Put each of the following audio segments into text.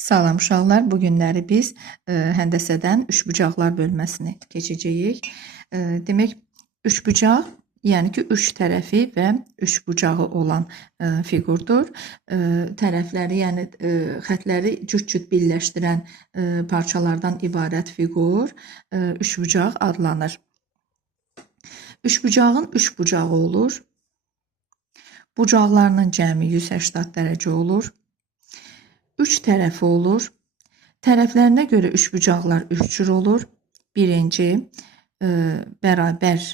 Salam uşaqlar, bu günləri biz həndəsədən üçbucaqlar bölməsini keçəcəyik. Demək, üçbucaq, yəni ki, üç tərəfi və üçbucağı olan fiqurdur. Tərəfləri, yəni xətləri cüt-cüt birləşdirən parçalardan ibarət fiqur üçbucaq adlanır. Üçbucağın üç bucağı olur. Bucaqlarının cəmi 180 dərəcə olur. Üç tərəfi olur. Tərəflərinə görə üçbucaqlar üç cür olur. Birinci, bərabər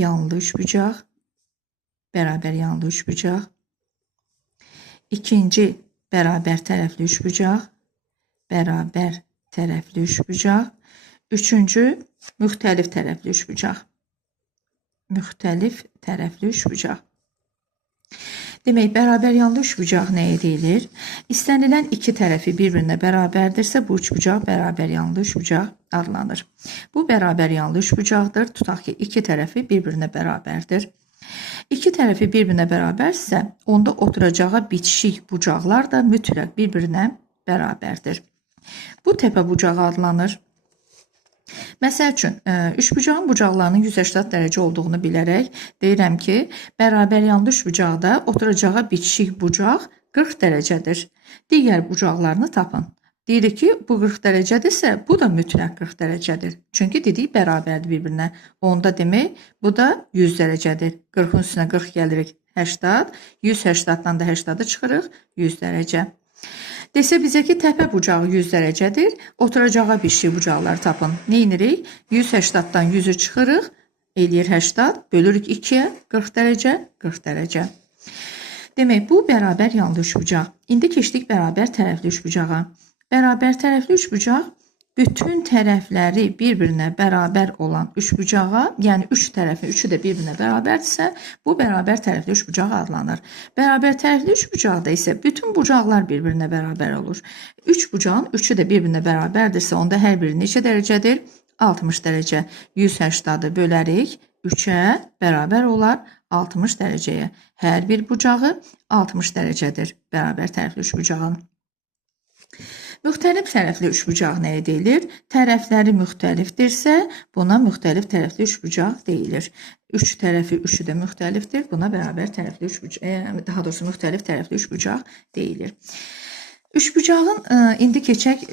yanlı üçbucaq. Bərabər yanlı üçbucaq. İkinci, bərabər tərəfli üçbucaq. Bərabər tərəfli üçbucaq. Üçüncü, müxtəlif tərəfli üçbucaq. Müxtəlif tərəfli üçbucaq. Demək, bərabər yanlı üçbucaq nəyə deyilir? İstənilən iki tərəfi bir-birinə bərabərdirsə, bu üçbucaq bərabər yanlı üçbucaq adlanır. Bu bərabər yanlı üçbucaqdır. Tutaq ki, iki tərəfi bir-birinə bərabərdir. İki tərəfi bir-birinə bərabərsə, onda oturacağı bitişik bucaqlar da mütləq bir-birinə bərabərdir. Bu təpə bucağı adlanır. Məsəl üçün, üçbucağın bucaqlarının 180 dərəcə olduğunu bilərək deyirəm ki, bərabər yanlı üçbucaqda oturacağı bitişik bucaq 40 dərəcədir. Digər bucaqlarını tapın. Deyirik ki, bu 40 dərəcədirsə, bu da mütləq 40 dərəcədir. Çünki dedik bərabərdir bir-birinə. Onda demək, bu da 100 dərəcədir. 40-ın üstünə 40 gəlirik 80, 180-dan da 80-ı çıxırıq 100 dərəcə. Desə bizə ki, təpə bucağı 100 dərəcədir, oturacağı bitişik bucaqları tapın. Neyinirik? 180-dan 100-ü çıxırıq, eləyir 80, bölürük 2-yə, 40 dərəcə, 40 dərəcə. Demək, bu bərabər yanlı üçbucaq. İndi keçdik bərabər tərəfli üçbucağa. Bərabər tərəfli üçbucaq bütün tərəfləri bir-birinə bərabər olan üçbucağa, yəni üç tərəfi, üçü də bir-birinə bərabərdirsə, bu bərabər tərəfli üçbucaq adlanır. Bərabər tərəfli üçbucaqda isə bütün bucaqlar bir-birinə bərabər olur. Üç bucağın üçü də bir-birinə bərabərdirsə, onda hər biri neçə dərəcədir? 60 dərəcə. 180-ı bölərik 3-ə, bərabər olar 60 dərəcəyə. Hər bir bucağı 60 dərəcədir bərabər tərəfli üçbucağın. Müxtəlif tərəfli üçbucaq nəyə deyilir? Tərəfləri müxtəlifdirsə, buna müxtəlif tərəfli üçbucaq deyilir. Üç tərəfi üçü də müxtəlifdir. Buna bərabər tərəfli üçbucaq, daha doğrusu müxtəlif tərəfli üçbucaq deyilir. Üçbucağın indi keçək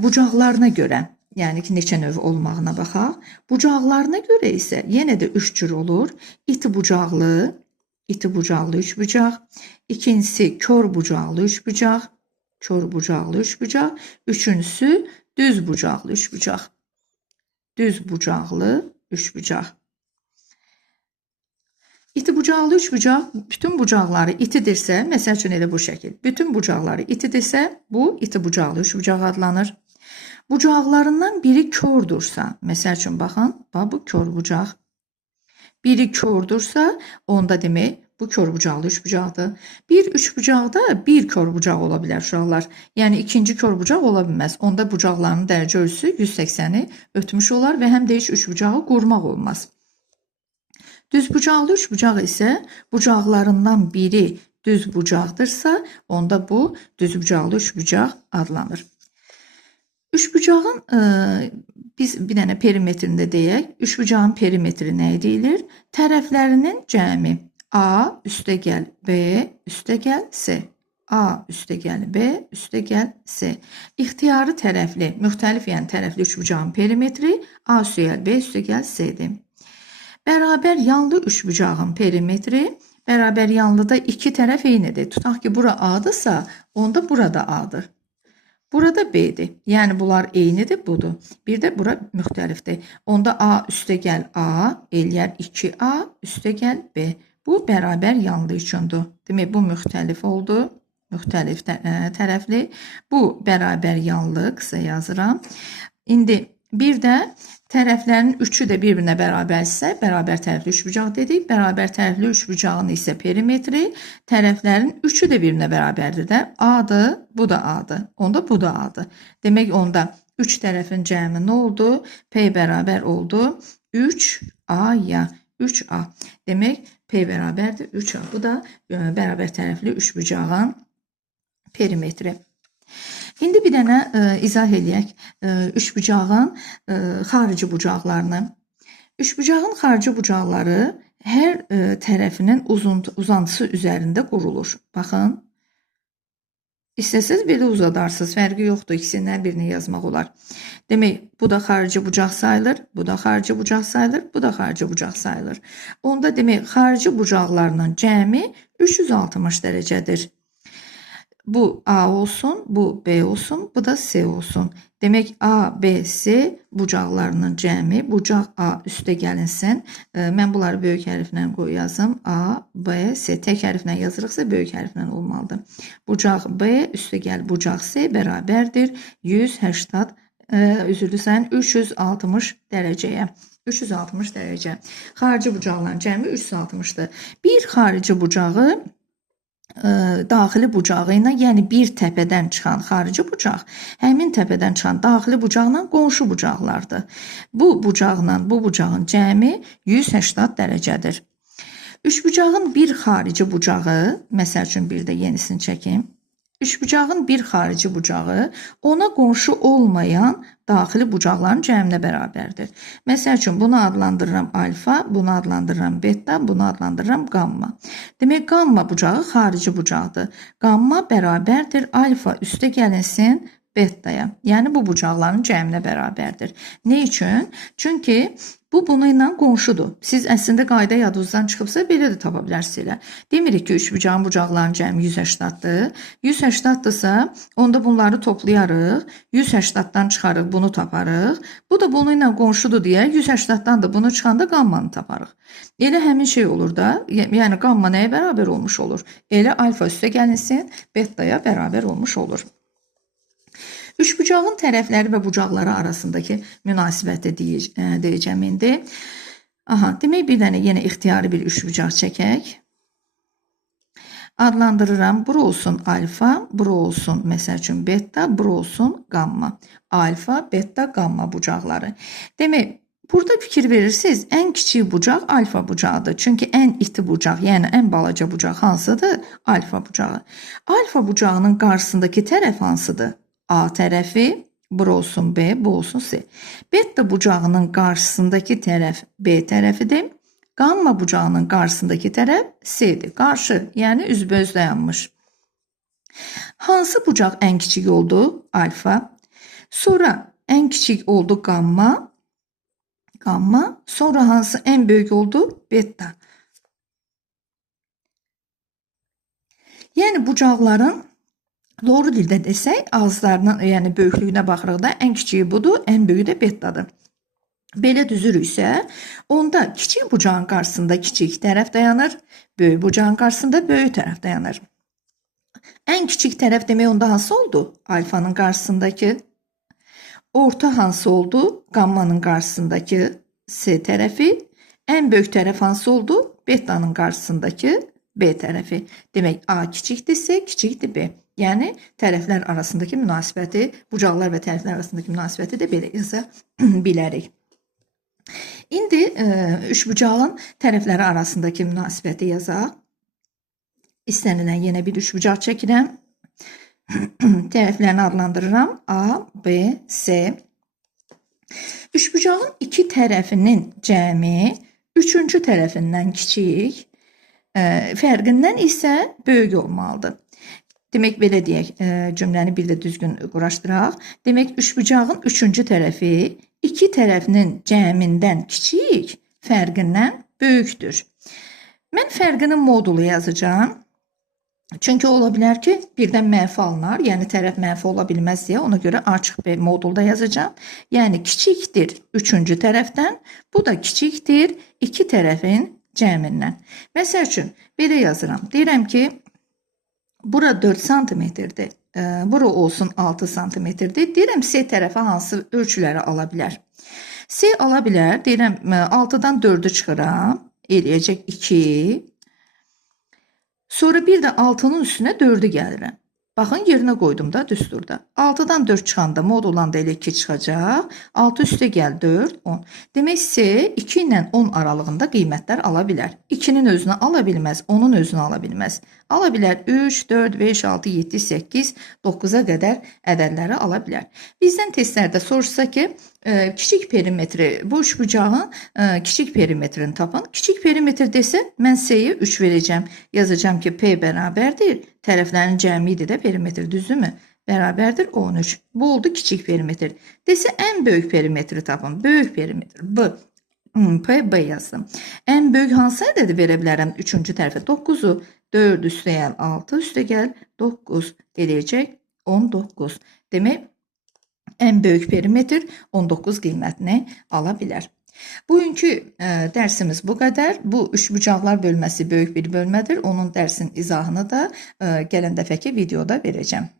bucaqlarına görə, yəni ki, neçə növ olmağına baxaq. Bucaqlarına görə isə yenə də üç cür olur. İti bucaqlı üçbucaq. İkincisi kör bucaqlı üçbucaq. Kör bucaqlı üçbucaq. Üçüncüsü düz bucaqlı üçbucaq. Düz bucaqlı üçbucaq. İti bucaqlı üçbucaq bütün bucaqları itidirsə, məsəl üçün elə bu şəkil. Bütün bucaqları itidirsə, bu iti bucaqlı üçbucaq adlanır. Bucaqlarından biri kördürsə, məsəl üçün baxın, bu kör bucaq. Biri kördürsə, onda demək, bu kör bucaqlı üçbucaqdır. Bir üçbucaqda bir kör bucaq ola bilər uşaqlar. Yəni ikinci kör bucaq ola bilməz. Onda bucaqlarının dərəcə ölçüsü 180-i ötmüş olar və həm də heç üçbucağı qurmaq olmaz. Düz bucaqlı üçbucaq isə bucaqlarından biri düz bucaqdırsa, onda bu düz bucaqlı üçbucaq adlanır. Üçbucağın biz bir dənə perimetrində deyək. Üçbucağın perimetri nəyə deyilir? Tərəflərinin cəmi A üstəgəl B üstəgəl C. A üstəgəl B üstəgəl C. İxtiyarı tərəfli, müxtəlif yəni tərəfli üçbucağın perimetri A üstəgəl B üstəgəl C-dir. Bərabər yanlı üçbucağın perimetri, bərabər yanlıda iki tərəf eynidir. Tutaq ki, bura A-dırsa, onda burada A-dır. Burada B-dir. Yəni bunlar eynidir, budur. Bir də bura müxtəlifdir. Onda A üstəgəl A eləyər 2A üstəgəl B. Bu bərabər yanlı üçündür. Demək, bu müxtəlif oldu. Müxtəlif tərəfli. Bu bərabər yanlı, qısa yazıram. İndi bir də tərəflərin üçü də bir-birinə bərabərsə, bərabər tərəfli üçbucaq dedik. Bərabər tərəfli üçbucağın isə perimetri, tərəflərin üçü də bir-birinə bərabərdir də. A-dır, bu da A-dır. Onda bu da A-dır. Demək, onda üç tərəfin cəmi nə oldu? P bərabər oldu 3A-ya. 3A. Demək, P bərabərdir 3A. Bu da bərabər tərəfli üçbucağın perimetri. İndi bir dənə izah eləyək üçbucağın xarici bucaqlarını. Üçbucağın xarici bucaqları hər tərəfinin uzantısı üzərində qurulur. Baxın. İstəsəz bir də uzadarsınız. Fərqi yoxdur. İkisindən birini yazmaq olar. Demək, bu da xarici bucaq sayılır. Bu da xarici bucaq sayılır. Bu da xarici bucaq sayılır. Onda demək, xarici bucaqlarının cəmi 360 dərəcədir. Bu A olsun, bu B olsun, bu da C olsun. Demək A, B, C bucaqlarının cəmi, bucaq A üstə gəlinsin. Mən bunları böyük hərflə yazım. A, B, C. Tək hərflə yazırıqsa böyük hərflə olmalıdır. Bucaq B üstə gəl, bucaq C bərabərdir 180, üzrlü sayın 360 dərəcəyə. 360 dərəcə. Xarici bucaqların cəmi 360-dır. Bir xarici bucağı daxili bucağı ilə, yəni bir təpədən çıxan xarici bucaq, həmin təpədən çıxan daxili bucaqla qonşu bucaqlardır. Bu bucaqla bu bucağın cəmi 180 dərəcədir. Üçbucağın bir xarici bucağı, məsəl üçün bir də yenisini çəkim. Üçbucağın bir xarici bucağı ona qonşu olmayan daxili bucaqların cəminə bərabərdir. Məsəl üçün bunu adlandırıram alfa, bunu adlandırıram beta, bunu adlandırıram gamma. Demək, gamma bucağı xarici bucaqdır. Gamma bərabərdir alfa üstə gəlinsin betaya. Yəni bu bucaqların cəminə bərabərdir. Nə üçün? Çünki bu bunu ilə qonşudur. Siz əslində qayda yadınızdan çıxıbsa belə də tapa bilərsiniz elə. Demirik ki, üçbucağın bucaqlarının cəmi 180-dır. 180-dırsa, onda bunları toplayarıq. 180-dan çıxarıq, bunu taparıq. Bu da bunu ilə qonşudur deyə 180-dan da bunu çıxanda gammanı taparıq. Elə həmin şey olur da, yəni gamma nəyə bərabər olmuş olur? Elə alfa üstə gəlinsin, betaya bərabər olmuş olur. Üçbucağın tərəfləri və bucaqları arasındakı münasibəti deyəcəm indi. Demək, bir dənə yenə ixtiyari bir üçbucaq çəkək. Adlandırıram. Bura olsun alfa, bura olsun məsəl üçün beta, bura olsun gamma. Alfa, beta, gamma bucaqları. Demək, burada fikir verirsiniz, ən kiçik bucaq alfa bucağıdır. Çünki ən iti bucaq, yəni ən balaca bucaq hansıdır? Alfa bucağı. Alfa bucağının qarşısındakı tərəf hansıdır? A tərəfi, bura olsun B, bu olsun C. Beta bucağının qarşısındakı tərəf B tərəfidir. Gamma bucağının qarşısındakı tərəf C'dir. Qarşı, yəni üzbəüz dayanmış. Hansı bucaq ən kiçik oldu? Alfa. Sonra ən kiçik oldu gamma. Gamma. Sonra hansı ən böyük oldu? Beta. Yəni bucaqların doğru dildə desək, ağızlarının, yəni böyüklüyünə baxırıqda ən kiçiyi budur, ən böyüyü də betadır. Belə düzürüksə, onda kiçik bucağın qarşısında kiçik tərəf dayanır, böyük bucağın qarşısında böyük tərəf dayanır. Ən kiçik tərəf demək onda hansı oldu? Alfanın qarşısındakı. Orta hansı oldu? Gammanın qarşısındakı C tərəfi. Ən böyük tərəf hansı oldu? Betanın qarşısındakı B tərəfi. Demək, A kiçikdirsə, kiçikdir B. Yəni, tərəflər arasındakı münasibəti, bucaqlar və tərəflər arasındakı münasibəti də belə yaza bilərik. İndi üçbucağın tərəfləri arasındakı münasibəti yazaq. İstənilən yenə bir üçbucaq çəkirəm. Tərəflərini adlandırıram. A, B, C. Üçbucağın iki tərəfinin cəmi üçüncü tərəfindən kiçik, fərqindən isə böyük olmalıdır. Demək, belə deyək, cümləni bir də düzgün quraşdıraq. Demək, üçbucağın üçüncü tərəfi iki tərəfinin cəmindən kiçik, fərqindən böyükdür. Mən fərqinin modulu yazacağım. Çünki ola bilər ki, birdən mənfi alınar, yəni tərəf mənfi ola bilməz deyə, ona görə açıq bir modulda yazacağım. Yəni, kiçikdir üçüncü tərəfdən, bu da kiçikdir iki tərəfin cəmindən. Məsəl üçün, belə yazıram. Deyirəm ki, bura 4 santimetrdir, bura olsun 6 santimetrdir. Deyirəm, C tərəfi hansı ölçüləri ala bilər? C ala bilər, deyirəm, 6-dan 4-ü çıxıram, eləyəcək 2. Sonra bir də 6-nın üstünə 4-ü gəlirəm. Baxın, yerinə qoydum da düsturda. 6-dan 4 çıxanda moduldan da elə 2 çıxacaq. 6 üstə gəl 4, 10. Demək, C 2 ilə 10 aralığında qiymətlər ala bilər. 2-nin özünü ala bilməz, 10-un özünü ala bilməz. Ala bilər 3, 4, 5, 6, 7, 8, 9-a qədər ədədləri ala bilər. Bizdən testlərdə soruşsa ki, kiçik perimetri, bu üçbucağın kiçik perimetrini tapın. Kiçik perimetr desə, mən S-yə 3 verəcəm. Yazacağım ki, P bərabərdir. Tərəflərin cəmidir də perimetr, düzdürmü? Bərabərdir 13. Bu oldu kiçik perimetr. Desə, ən böyük perimetri tapın. Böyük perimetr, B. B yazdım. Ən böyük hansı ədədi verə bilərəm? Üçüncü tərəfə 9-u 4 üstəgəl 6 üstəgəl 9 eləyəcək 19. Demək, ən böyük perimetr 19 qiymətini ala bilər. Bugünkü dərsimiz bu qədər. Bu üçbucaqlar bölməsi böyük bir bölmədir. Onun dərsin izahını da gələn dəfəki videoda verəcəm.